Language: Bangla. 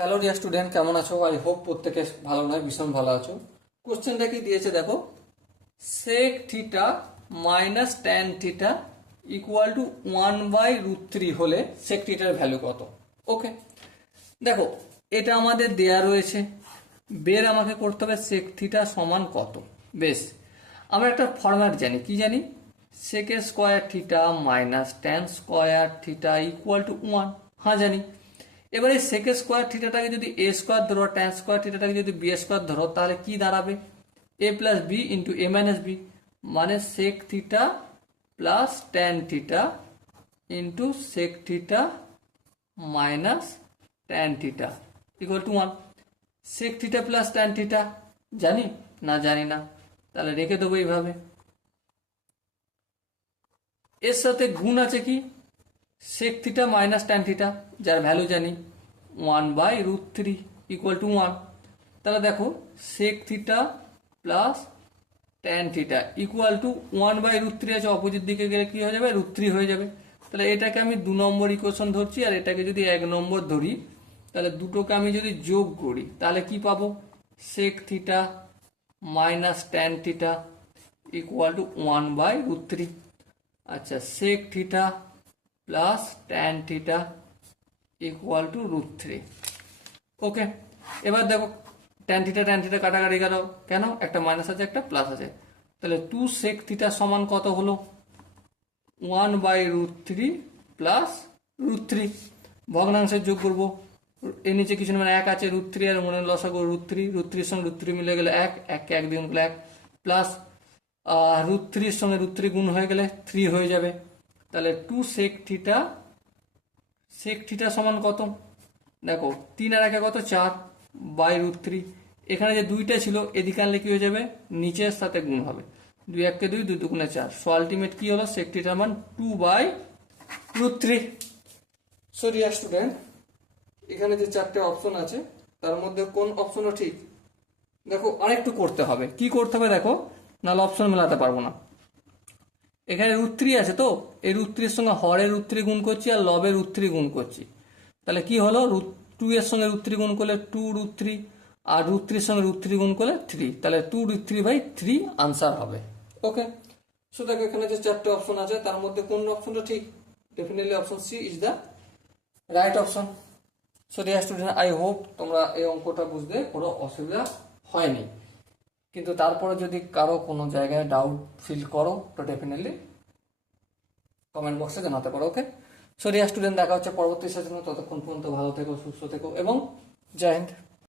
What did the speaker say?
হ্যালো ডিয়ার স্টুডেন্ট, কেমন আছো? আই হোপ প্রত্যেকে ভালো নয়, ভীষণ ভালো আছো। কোশ্চেনটা কি দিয়েছে দেখো, sec theta minus tan theta equal to 1/√3 হলে সেক থিটার ভ্যালু কত? ওকে, দেখো এটা আমাদের দেয়া রয়েছে, বের আমাকে করতে হবে সেক থিটা সমান কত। বেশ, আমরা একটা ফরম্যাট জানি, কি জানি? Sec square theta minus tan square theta equal to 1। হ্যাঁ জানি। এবারে সেক স্কোয়ার থিটাটাকে যদি এ স্কোয়ার ধরো, ট্যান স্কোয়ার থিটাটাকে যদি বি স্কোয়ার ধরো, তাহলে কি দাঁড়াবে? A plus B into A minus B, মানে sec theta plus tan theta into sec theta minus tan theta equal to 1। Sec theta plus tan theta জানি না? জানি না, তাহলে রেখে দেবো এইভাবে। এর সাথে গুণ আছে কি? Sec theta minus tan theta, যার ভ্যালু জানি 1/√3 ইকুয়াল টু 1। তাহলে দেখো sec theta plus tan theta equal to 1/√3 আছে, অপোজিট দিকে গেলে কি হয়ে যাবে? √3 হয়ে যাবে। তাহলে এটাকে আমি 2 নম্বর ইকুয়েশন ধরছি, আর এটাকে যদি 1 নম্বর ধরি, তাহলে দুটোকে আমি যদি যোগ করি তাহলে কি পাবো? Sec theta minus tan theta equal to 1/√3। আচ্ছা, sec theta plus tan theta equal to √3। Okay, এবার দেখো ট্যান থিটা কাটাকাটি গেল, কেন? একটা মাইনাস আছে একটা প্লাস আছে, তাহলে 2 সেক থিটা সমান কত হলো? 1/√3 প্লাস √3। ভগ্নাংশের যোগ করবো, এর নিচে কিছু না, মানে 1 আছে, √3 আর মনে লসাগু √3 সঙ্গে √3 মিলে গেলে 1, 1কে 1 দিয়ে গুণ করলে 1, প্লাস √3 সঙ্গে √3 গুণ হয়ে গেলে 3 হয়ে যাবে। তাহলে 2 সেক থিটা সমান কত? দেখো 3 আর 1 কত? 4/√3। এখানে যে 2টা ছিল এদিকে আনলে কি হয়ে যাবে? নিচের সাথে গুণ হবে, 2 1 2, 2 2 4। সো আলটিমেট কি হলো? সেক থিটার মান 2/√3। সো ডিয়ার স্টুডেন্ট, এখানে যে 4টে অপশন আছে তার মধ্যে কোন অপশনটা ঠিক? দেখো আরেকটু করতে হবে। কি করতে হবে দেখো, নাহলে অপশন মেলাতে পারবো না। এখানে √3 আছে, তো এই √3 সঙ্গে হরের √3 গুণ করছি আর লবের √3 গুণ করছি, তাহলে কি হলো? √2 এর সঙ্গে √3 গুণ করলে 2√3, আর √3 সঙ্গে √3 গুণ করলে 3, তাহলে 2√3/3 আনসার হবে। ওকে, সো দেখো এখানে যে 4টে অপশন আছে তার মধ্যে কোন অপশনটা ঠিক? Definitely option C is the right option. So dear student, I hope তোমরা এই অঙ্কটা বুঝতে কোনো অসুবিধা হয়নি, কিন্তু তারপরে যদি কারো কোনো জায়গায় ডাউট ফিল করো তো ডেফিনেটলি কমেন্ট বক্সে জানাতে পারো। ওকে, সো ডিয়ার স্টুডেন্ট, দেখা হচ্ছে পরবর্তী সেশনে। ততক্ষণ পর্যন্ত ভালো থেকো, সুস্থ থেকো এবং জয় হিন্দ।